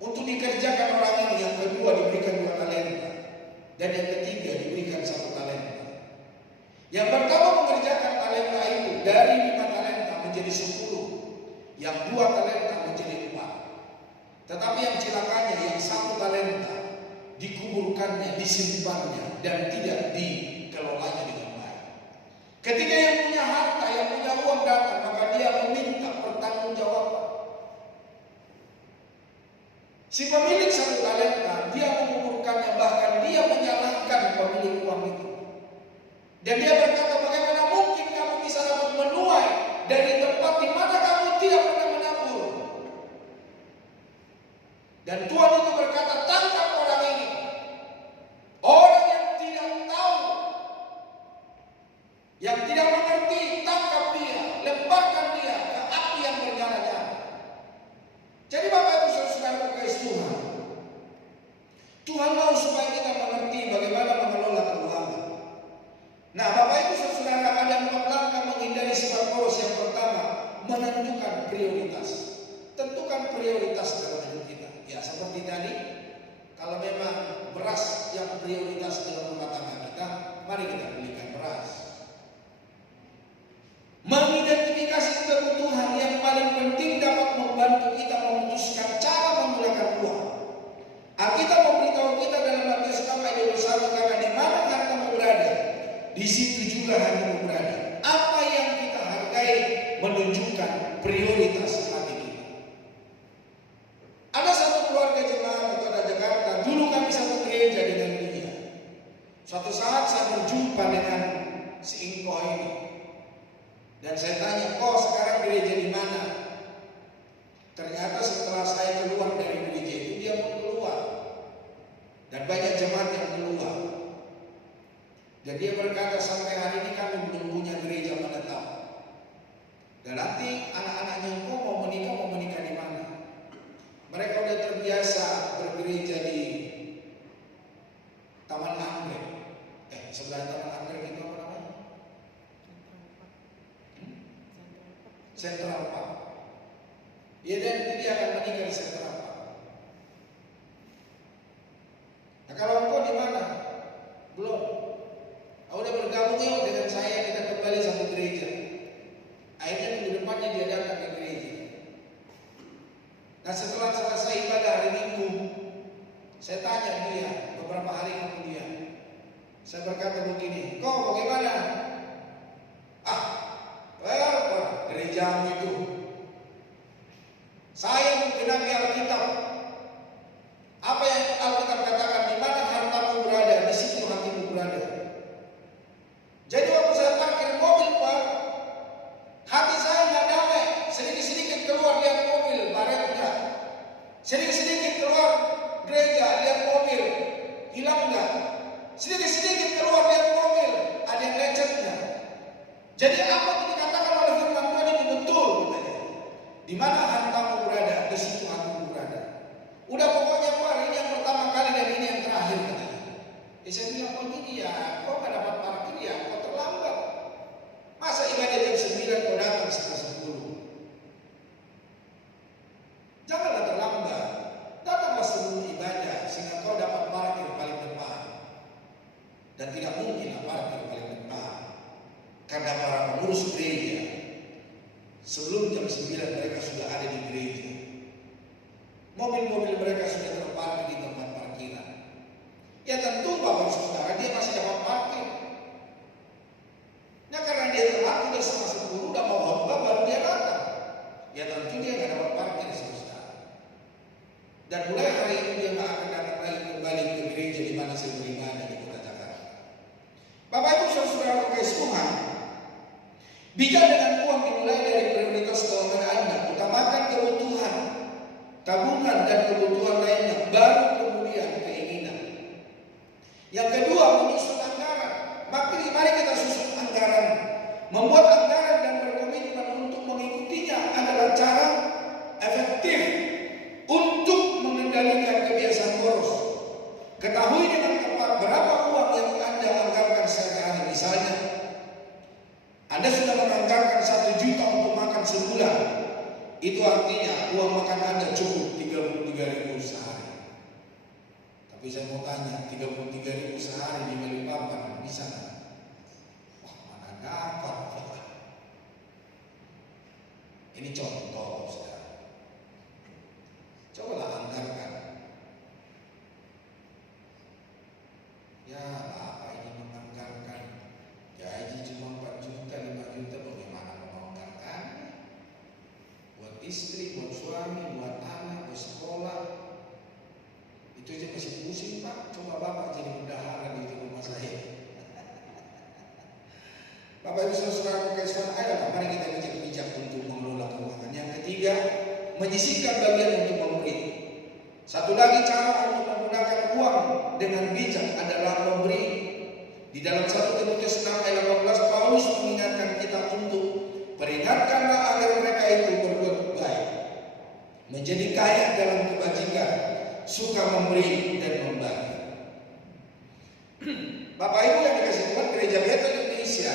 untuk dikerjakan orang ini. Yang kedua diberikan 2 talenta, dan yang ketiga diberikan 1 talenta. Yang pertama mengerjakan talenta itu dari 5 talenta menjadi 10, yang 2 talenta menjadi 4. Tetapi yang celakanya yang 1 talenta dikuburkannya, disimpannya, dan tidak dikelolanya dengan baik. Ketika yang punya harta, yang punya uang datang, maka dia meminta pertanggungjawaban. Si pemilik 1 talenta, dia menguburkannya, bahkan dia menyalahkan pemilik uang itu. Dan dia berkata, bagaimana mungkin kamu bisa dapat menuai dari tempat di mana kamu tidak pernah menabur? Dan Tuhan itu berkata, tangkap orang ini. Orang yang tidak tahu, yang tidak mengerti, tangkap dia, lemparkan dia ke api yang bernyala-nyala. Jadi Bapak Ibu Saudara berkasih Tuhan, Tuhan mau supaya kita mengerti bagaimana mengelola keuangan. Nah, Bapak Ibu Saudara, ada 4 langkah menghindari sifat boros. Yang pertama, menentukan prioritas. Tentukan prioritas dalam hidup kita. Ya, seperti tadi, kalau memang beras yang prioritas dalam rumah tangga kita, mari kita belikan beras. Mengidentifikasi kebutuhan yang paling penting dapat membantu kita memutuskan cara menggunakan uang. Alkitab memberitahu kita dalam Matius 6 ayat 21, karena di mana hartamu berada, di situ juga hatimu berada. Apa yang kita hargai menunjukkan prioritas hati kita. Ada satu keluarga jemaat di Kota Jakarta. Dulu kami satu gereja dengan dia. Suatu saat saya berjumpa dengan si Ingko ini, dan saya tanya, kok sekarang gereja di mana? Ternyata setelah saya keluar dari gereja itu, dia mau keluar, dan banyak jemaat yang keluar. Dan dia berkata, sampai hari ini kami belum punya gereja menetap. Dan nanti anak-anaknya kok mau menikah di mana? Mereka udah terbiasa bergereja di sebelah taman anggrek itu apa namanya? Central Park. Ya, dan dia akan menikah di Central Park. Nah, kalau engkau di mana? Belum. Udah bergabung yuk dengan saya, kita kembali satu gereja. Akhirnya minggu depannya dia datang ke gereja. Nah, setelah selesai ibadah hari Minggu, saya tanya dia beberapa hari kemudian. Saya berkata begini, kau bagaimana? Gerejamu itu. Saya menggenapi Alkitab. Apa yang Alkitab katakan, di mana hartamu berada, di situ hatimu berada. Jadi waktu saya parkir mobil, Pak, hati saya nggak damai. Sedikit-sedikit keluar lihat mobil, baretnya. Sedikit-sedikit keluar gereja, lihat mobil, hilang nggak? Sedikit-sedikit keluar lihat mobil, ada yang lecetnya. Jadi apa yang dikatakan oleh firman Tuhan itu betul, katanya. Di mana hartamu berada, di situ hatimu berada. Udah pokoknya Pak, ini yang pertama kali dan ini yang terakhir, katanya. Saya bilang, oh ini ya, kau nggak dapat parkir ya, kau terlambat. Masa ibadah jam 9 kau datang setengah 10? Janganlah terlambat. Datanglah sebelum ibadah sehingga kau dapat parkir paling depan. Dan tidak mungkinlah parkir paling depan. Karena para pengurus gereja sebelum jam 9 mereka sudah ada di gereja. Mobil-mobil mereka sudah terparkir di tempat parkiran. Ya tentu Bapak Saudara dia masih dapat parkir. Nah karena dia telat udah setengah 10 udah mau khotbah baru dia datang. Ya tentu dia nggak dapat parkir Saudara. Dan mulai hari ini dia nggak akan datang lagi kembali ke gereja di mana saya beribadah di Kota Jakarta. Bapak Ibu Saudara kasih Tuhan, bijak dengan uang dimulai dari prioritas keuangan Anda. Utamakan kebutuhan, tabungan dan kebutuhan lainnya, baru kemudian keinginan. Yang kedua, menyusun anggaran. Mari kita susun anggaran. Membuat anggaran dan berkomitmen untuk mengikutinya adalah cara efektif untuk mengendalikan kebiasaan boros. Ketahui dengan tepat berapa uang yang Anda anggarkan sehari-hari. Misalnya, Anda sudah menganggarkan 1 juta untuk makan sebulan. Itu artinya uang makan Anda cukup 33.000 sehari. Tapi saya mau tanya, 33.000 sehari di Balikpapan bisa nggak? Wah, mana dapat? Ini contoh, saudara. Cobalah anggarkan. Ya, Bapak ini menganggarkan gaji cuma 4 juta, 5 juta, bagaimana menganggarkan? Buat istri, buat suami, buat anak, buat sekolah. Itu aja masih pusing Pak. Coba Bapak jadi bendahara di rumah saya. Bapak Ibu Saudara kekasih Allah, mari kita bijak-bijak untuk mengelola keuangan. Yang ketiga, menyisihkan bagian untuk memberi. Satu lagi cara untuk menggunakan uang dengan bijak adalah memberi. Di dalam 1 Timotius 6 ayat 18, Paulus mengingatkan kita untuk peringatkanlah agar mereka itu berbuat baik, menjadi kaya dalam kebajikan, suka memberi dan membagi. Bapak Ibu yang dikasih Tuhan, Gereja Bethel Indonesia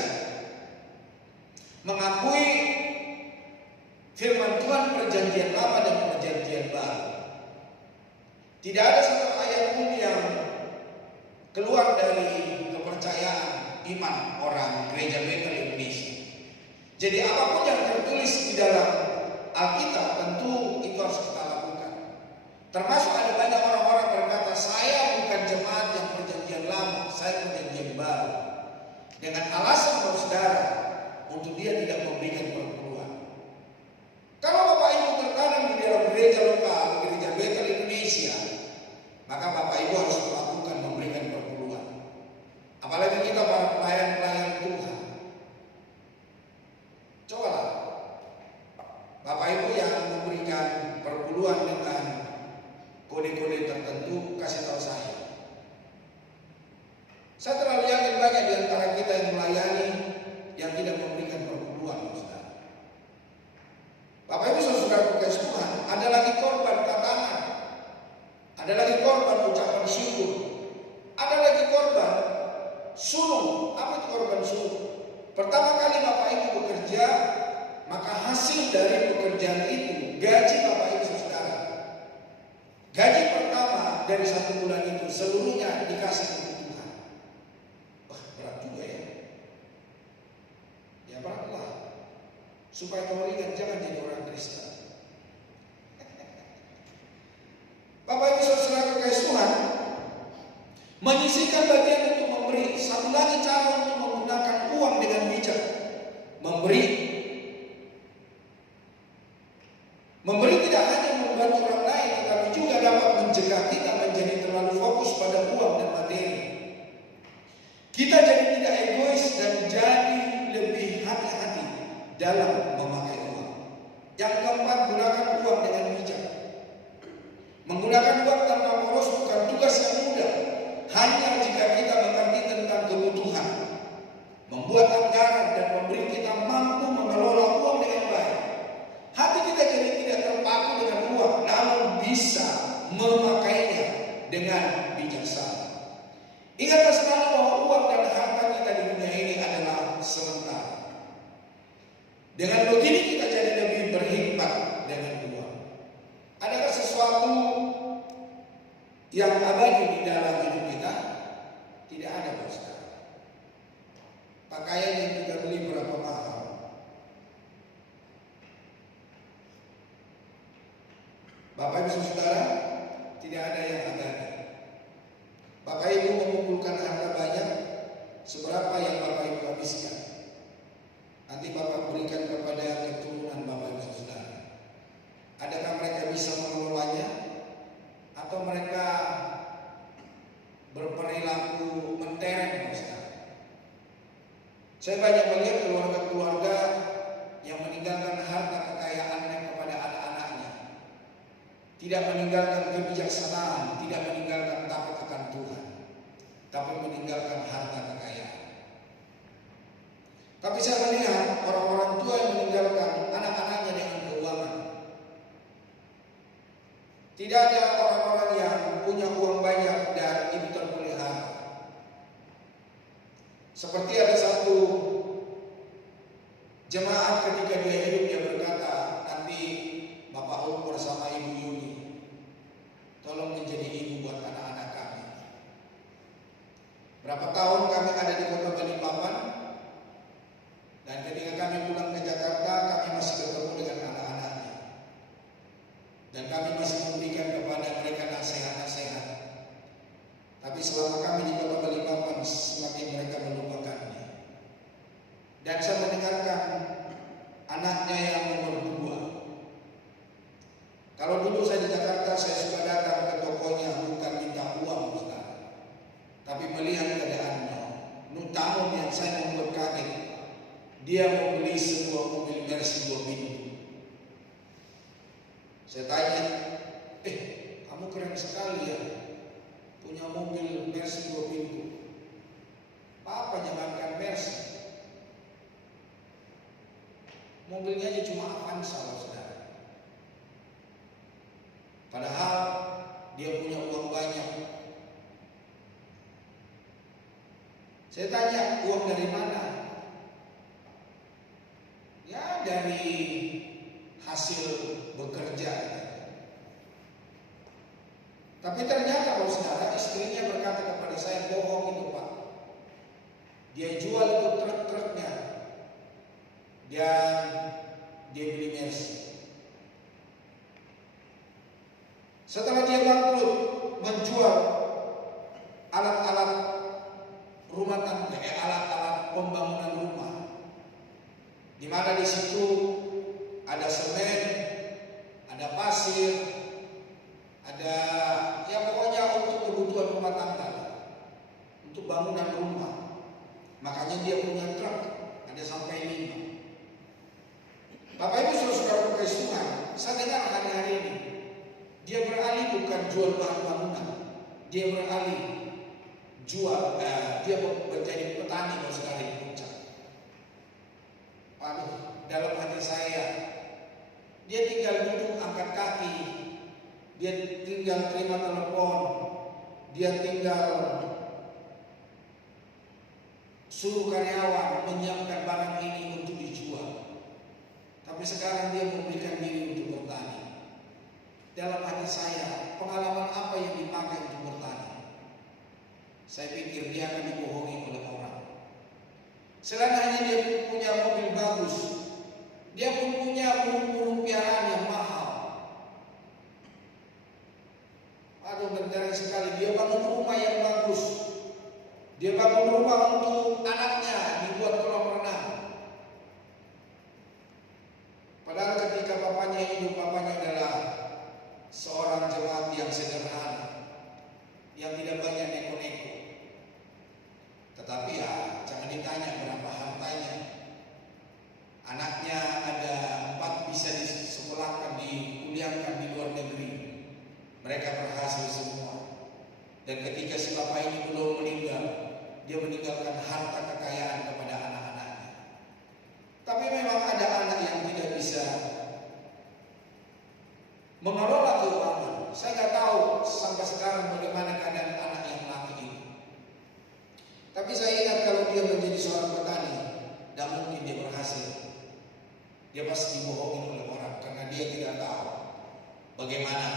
mengakui firman Tuhan Perjanjian Lama dan Perjanjian Baru. Tidak ada satu ayat pun yang keluar dari kepercayaan iman orang Gereja Bethel Indonesia. Jadi apapun yang tertulis di dalam Alkitab tentu itu harus kita lakukan. Termasuk ada banyak orang-orang berkata, saya bukan jemaat yang Perjanjian Lama, saya Perjanjian Baru. Dengan alasan saudara untuk dia tidak memberikan perpuluhan. Kalau Bapak Ibu tertanam di dalam gereja lokal, Gereja Bethel Indonesia, maka Bapak Ibu harus melakukan memberikan perpuluhan. Apalagi kita para pelayan-pelayan Tuhan. Cobalah Bapak Ibu yang memberikan perpuluhan dengan kode-kode tertentu, kasih tahu saya. Saya terlalu yakin banyak di antara kita yang melayani yang tidak memberikan perpuluhan, saudara. Bapak Ibu Saudara kasih Tuhan, ada lagi korban tantangan, ada lagi korban ucapan syukur, ada lagi korban suruh Pertama kali Bapak Ibu bekerja, maka hasil dari pekerjaan itu gaji Bapak Ibu saudara. Gaji pertama dari 1 bulan itu seluruhnya dikasih untuk Tuhan. Wah, berat juga ya. Ya beratlah. Supaya kau ingat jangan jadi orang Kristen. Bapak Ibu saudara kekasih Tuhan, menyisihkan bagian untuk memberi. Satu lagi cara untuk menggunakan uang dengan bijak. Memberi tidak hanya membantu orang lain, tetapi juga dapat mencegah kita menjadi terlalu fokus pada uang dan materi. Kita jadi tidak egois dan jadi lebih hati-hati dalam memakai uang. Yang keempat, gunakan uang dengan bijak. Menggunakan uang tanpa boros bukan tugas yang mudah. Hanya jika kita mengerti tentang kebutuhan, membuat anggaran dan memberi, kita mampu mengelola uang dengan baik. Hati kita jadi tidak terpaku dengan uang, namun bisa memakainya dengan bijaksana. Ingatlah selalu bahwa uang dan harta kita di dunia ini adalah sementara. Dengan begini kita jadi lebih berhikmat dengan uang. Adakah sesuatu yang abadi di dalam hidup kita? Tidak ada, Ustaz. Pakaian yang kita beli berapa mahal? Bapak Ibu saudara, tidak ada yang abadi. Bapak Ibu mengumpulkan harta banyak, seberapa yang Bapak Ibu habiskan? Nanti Bapak berikan kepada keturunan Bapak Ibu saudara. Adakah mereka bisa mengelolanya? Atau mereka berperilaku mentereng, Ustaz? Saya banyak melihat keluarga-keluarga yang meninggalkan harta kekayaannya kepada anak-anaknya, tidak meninggalkan kebijaksanaan, tidak meninggalkan takut akan Tuhan, tapi meninggalkan harta kekayaan. Tapi saya melihat orang-orang tua yang meninggalkan anak-anaknya dengan keuangan. Tidak ada orang-orang yang punya uang banyak dan itu terpelihara. Seperti ada satu jemaat ketika dia hidup, dia berkata, nanti Bapak Om bersama Ibu Yuni, tolong menjadi ibu buat anak-anak kami. Berapa tahun kami ada di kota Balikpapan, dan ketika kami pulang ke Jakarta, kami masih bertemu dengan anak-anaknya. Dan kami masih memberikan kepada mereka nasihat-nasihat. Tapi selama kami di kota Balikpapan, semakin mereka melupakannya. Dan saya mendengarkan anaknya yang nomor 2. Kalau dulu saya di Jakarta, saya suka datang ke tokonya bukan minta uang, Ustaz, tapi melihat keadaannya. Namun yang saya membuat kaget, dia membeli sebuah mobil Mercy 2 pintu. Saya tanya, kamu keren sekali ya, punya mobil Mercy 2 pintu. Apa jangankan Mercy, mobilnya aja cuma Avanza, saudara. Padahal dia punya uang banyak. Saya tanya, uang dari mana? Ya dari hasil bekerja. Tapi ternyata kalau saudara, istrinya berkata kepada saya, bohong itu Pak. Dia jual itu truk-truknya dan dia beli Mercy. Setelah dia bangkrut, menjual alat-alat rumah tangga, alat-alat pembangunan rumah, di mana di situ ada semen, ada pasir, ada ya pokoknya untuk kebutuhan rumah tangga, untuk bangunan rumah. Makanya dia punya truk, ada sampai 5. Bapak Ibu saudara kekasih Tuhan, saya dengar hari-hari ini dia beralih bukan jual bahan bangunan, dia beralih jual, dia menjadi petani kalau sekarang di Puncak. Dalam hati saya, dia tinggal duduk angkat kaki, dia tinggal terima telepon, dia tinggal suruh karyawan menyiapkan barang ini untuk dijual. Tapi sekarang dia memberikan diri untuk bertani. Dalam hati saya, pengalaman apa yang dipakai untuk bertani? Saya pikir dia akan dibohongi oleh orang. Selain hanya dia punya mobil bagus, dia pun punya burung-burung piaraan yang mahal. Aduh, benar sekali, dia bangun rumah yang bagus. Dia bangun rumah untuk anaknya, dibuat kolam renang. Padahal ketika bapaknya hidup, bapaknya adalah seorang jemaat yang sederhana, yang tidak banyak neko-neko. Tetapi ya, jangan ditanya berapa hartanya. Anaknya ada 4 bisa disekolahkan, dikuliahkan di luar negeri. Mereka berhasil semua. Dan ketika si bapak ini belum meninggal, dia meninggalkan harta kekayaan kepada anak-anaknya. Tapi memang ada anak yang tidak bisa mengelola keuangan. Saya nggak tahu sampai sekarang bagaimana keadaan anak yang laki ini. Tapi saya ingat kalau dia menjadi seorang petani, tidak mungkin dia berhasil. Dia pasti dibohongin oleh orang karena dia tidak tahu bagaimana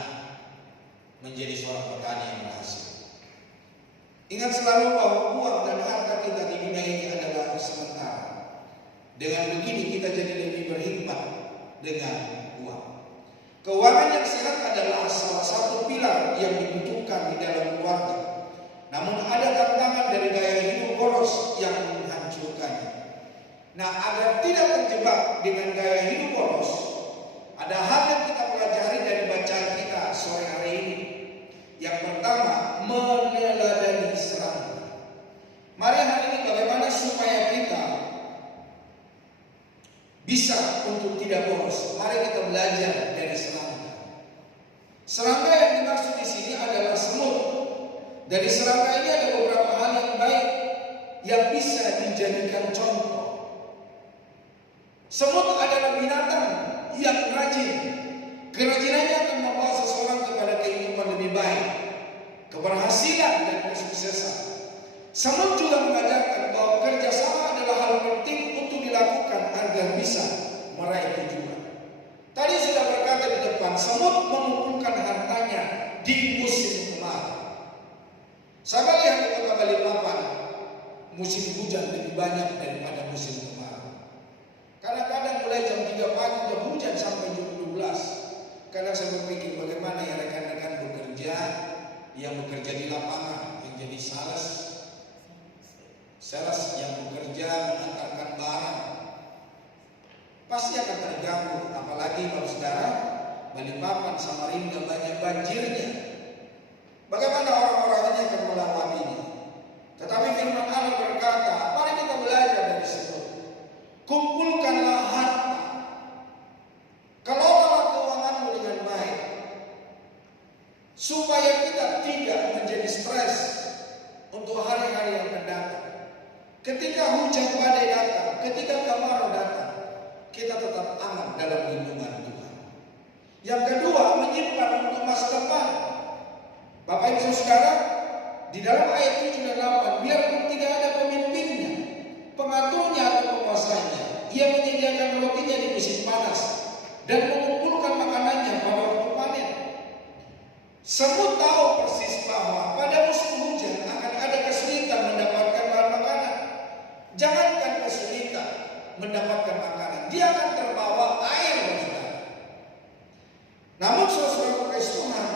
menjadi seorang petani yang berhasil. Ingat selalu bahwa uang dan harta kita di dunia ini adalah sementara. Dengan begini kita jadi lebih berhikmat dengan uang. Keuangan yang sehat adalah salah satu pilar yang dibutuhkan di dalam keluarga. Namun ada tantangan dari gaya hidup boros yang menghancurkannya. Nah, agar tidak terjebak dengan gaya hidup boros, ada hal yang kita pelajari dari bacaan kita sore hari ini. Yang pertama, meneladani serangga. Mari hari ini bagaimana supaya kita bisa untuk tidak boros. Mari kita belajar dari serangga. Serangga yang dimaksud di sini adalah semut. Dari serangga ini ada beberapa hal yang baik yang bisa dijadikan contoh. Semut adalah binatang yang rajin. Kerajinannya akan membawa seseorang kepada kehidupan lebih baik, keberhasilan dan kesuksesan. Semut juga mengajarkan bahwa kerjasama adalah hal penting untuk dilakukan agar bisa meraih tujuan. Tadi sudah berkata di depan, semut mengumpulkan hartanya di musim kemarau. Saya lihat di kota Balikpapan, musim hujan lebih banyak daripada musim kemarau. Kadang-kadang mulai jam 3 pagi udah hujan sampai jam 12. Kadang saya berpikir bagaimana ya rekan-rekan bekerja yang bekerja di lapangan, yang jadi sales yang bekerja mengantarkan barang, pasti akan terganggu. Apalagi kalau saudara Balikpapan, Samarinda banyak banjirnya. Bagaimana orang-orang ini akan melewatinya? Tetapi firman Allah berkata, mari kita belajar dari situ. Kumpulkanlah harta, kelolalah keuanganmu dengan baik, supaya kita tidak menjadi stres untuk hari-hari yang akan datang. Ketika hujan badai datang, ketika kemarau datang, kita tetap aman dalam lindungan Tuhan. Yang kedua, menyimpan untuk masa depan. Bapak Ibu Saudara, di dalam ayat 7 dan 8, biarpun tidak ada pemimpinnya, pengaturnya atau penguasanya, ia menyediakan rotinya di musim panas dan mengumpulkan makanannya pada waktu panen. Semut tahu persis bahwa pada musim hujan akan ada kesulitan mendapatkan bahan makanan. Jangankan kesulitan mendapatkan makanan, dia akan terbawa air, saudara. Namun saudara Tuhan,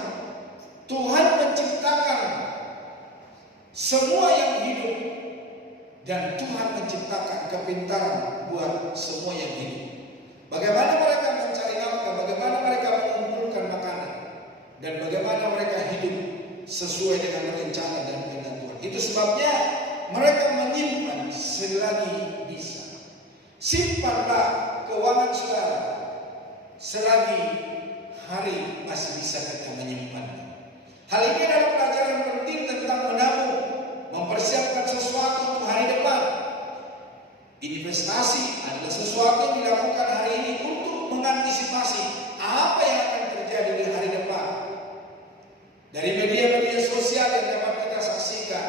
Tuhan menciptakan semua yang hidup. Dan Tuhan menciptakan kepintaran buat semua yang hidup. Bagaimana mereka mencari nafkah, bagaimana mereka mengumpulkan makanan, dan bagaimana mereka hidup sesuai dengan rencana dan kehendak Tuhan. Itu sebabnya mereka menyimpan selagi bisa. Simpanlah keuangan saudara selagi hari masih bisa kita menyimpannya. Hal ini adalah pelajaran penting tentang menabung, mempersiapkan sesuatu untuk hari depan. Investasi adalah sesuatu yang dilakukan hari ini untuk mengantisipasi apa yang akan terjadi di hari depan. Dari media-media sosial yang dapat kita saksikan,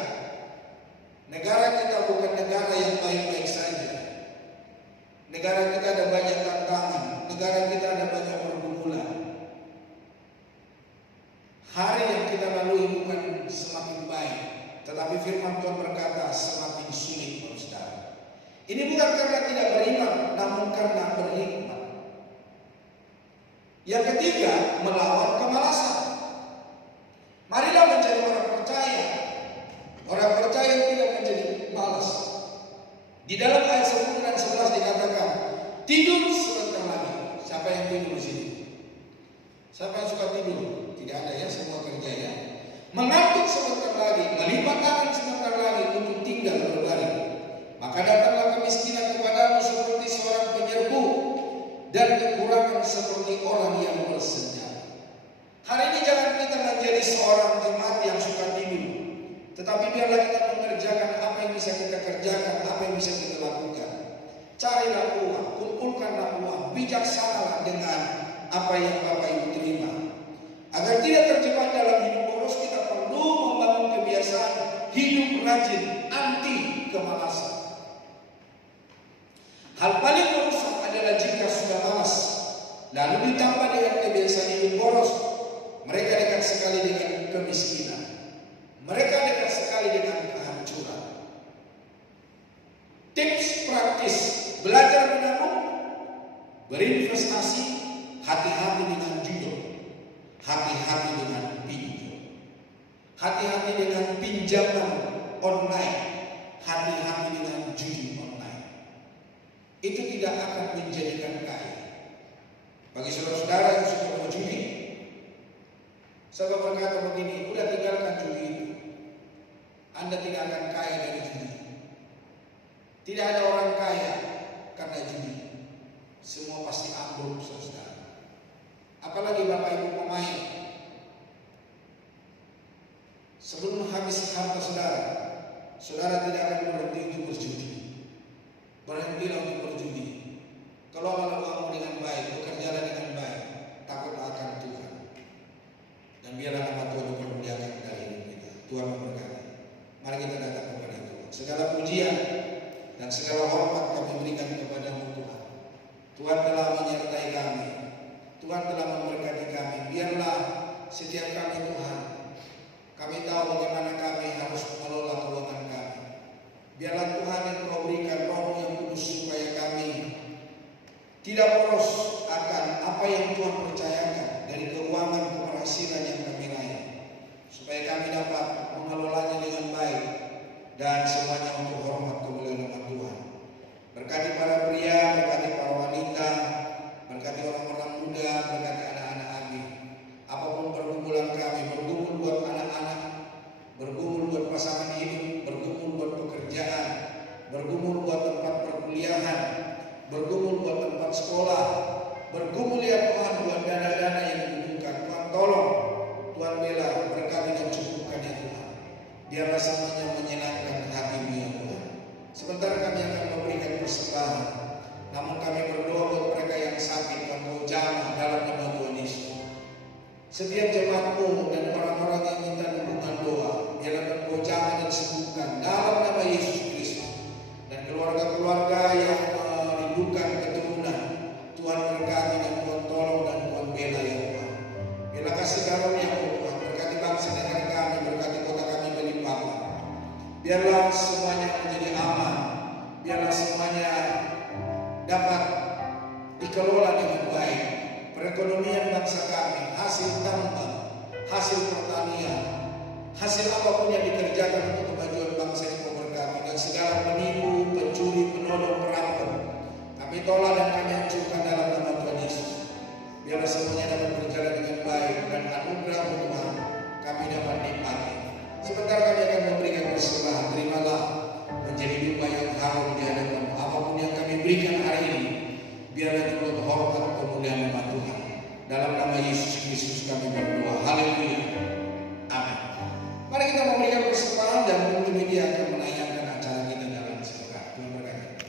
negara kita bukan negara yang Tetapi firman Tuhan berkata semakin sulit, saudara. Ini bukan karena tidak beriman, namun karena berhikmat. Yang ketiga, melawan kemalasan. Marilah menjadi orang percaya. Orang percaya yang tidak menjadi malas. Di dalam ayat 10 dan 11 dikatakan, tidur sebentar lagi. Siapa yang tidur di sini? Siapa yang suka tidur? Tidak ada ya, semua kerja ya. Mengantuk sebentar lagi, melipat tangan sebentar lagi untuk tinggal berbaring. Maka datanglah kemiskinan kepadamu seperti seorang penyerbu, dan kekurangan seperti orang yang bersenjata. Hari ini jangan kita menjadi seorang jemaat yang suka tidur, tetapi biarlah kita mengerjakan apa yang bisa kita kerjakan, apa yang bisa kita lakukan. Carilah uang, kumpulkanlah uang, bijaksanalah dengan apa yang Bapak Ibu terima. Agar tidak terjebak dalam hidup boros, kita perlu membangun kebiasaan hidup rajin, anti kemalasan. Hal paling merusak adalah jika sudah malas, lalu ditambah dengan kebiasaan hidup boros, mereka dekat sekali dengan kemiskinan. Mereka dekat sekali dengan kehancuran. Tips praktis belajar menabung, berinvestasi, hati-hati dengan judul, hati-hati dengan pinjam, hati-hati dengan pinjaman online, hati-hati dengan judi online. Itu tidak akan menjadikan kaya. Bagi saudara-saudara yang suka berjudi, saya berkata begini, udah tinggalkan judi itu. Anda tidak akan kaya dari judi. Tidak ada orang kaya karena judi. Semua pasti ambruk, saudara. Apalagi Bapak Ibu pemain. Sebelum habis harta saudara, saudara tidak akan berhenti untuk berjudi. Berhentilah untuk berjudi. Kelolalah uangmu dengan baik, bekerjalah dengan baik, takutlah akan Tuhan. Dan biarlah nama Tuhan dipermuliakan dalam hidup kita. Tuhan memberkati. Mari kita datang kepada Tuhan. Segala pujian dan segala hormat kami berikan kepada-Mu Tuhan. Tuhan telah menyertai kami. Tuhan telah memberkati kami. Biarlah setiap kami Tuhan, kami tahu bagaimana kami harus mengelola keuangan kami. Biarlah Tuhan yang Kau berikan Roh yang kudus supaya kami tidak boros akan apa yang Tuhan percayakan dari keuangan keberhasilan yang kami raih, supaya kami dapat mengelolanya dengan baik dan semuanya untuk hormat kemuliaan nama Tuhan. Berkati para pria, berkati para wanita, berkati orang-orang muda, berkati anak-anak kami. Apapun pergumulan kami, bergumul buat anak-anak, bergumul buat pasangan hidup, bergumul buat pekerjaan, bergumul buat tempat perkuliahan, bergumul buat tempat sekolah, bergumul ya Tuhan buat dana-dana yang dibutuhkan. Tuhan tolong, Tuhan bela, berkati dan cukupkan ya Tuhan. Biarlah semuanya menyenangkan hati-Mu ya Tuhan. Sebentar kami akan memberikan persembahan, namun kami berdoa buat mereka yang sakit, Kau jamah dalam nama Tuhan Yesus. Setiap jemaat-Mu dan orang-orang yang minta dukungan doa, biarlah Kau jamah dan sembuhkan dalam nama Yesus Kristus. Dan keluarga-keluarga yang merindukan keturunan, Tuhan berkati dan Tuhan tolong dan Tuhan bela ya Tuhan. Bila kasih karunia Tuhan, berkati bangsa negara kami, berkati kota kami berlimpah. Biarlah semuanya menjadi aman, biarlah semuanya dapat dikelola dengan baik. Perekonomian bangsa kami, hasil tambang, hasil pertanian, hasil apapun yang dikerjakan untuk kemajuan bangsa ini Kau berkati. Dan segala penipu, pencuri, penodong, perampok, kami tolak dan kami hancurkan dalam nama Tuhan Yesus. Biarlah semuanya dapat berjalan dengan baik dan anugerah Tuhan kami dapat nikmati. Sebentar kami akan memberikan persembahan. Terimalah menjadi dupa yang harum di hadapan-Mu. Apapun yang kami berikan hari ini, biarlah dibuat hormat kemuliaan nama Tuhan. Dalam nama Yesus Kristus kami berdoa. Haleluya.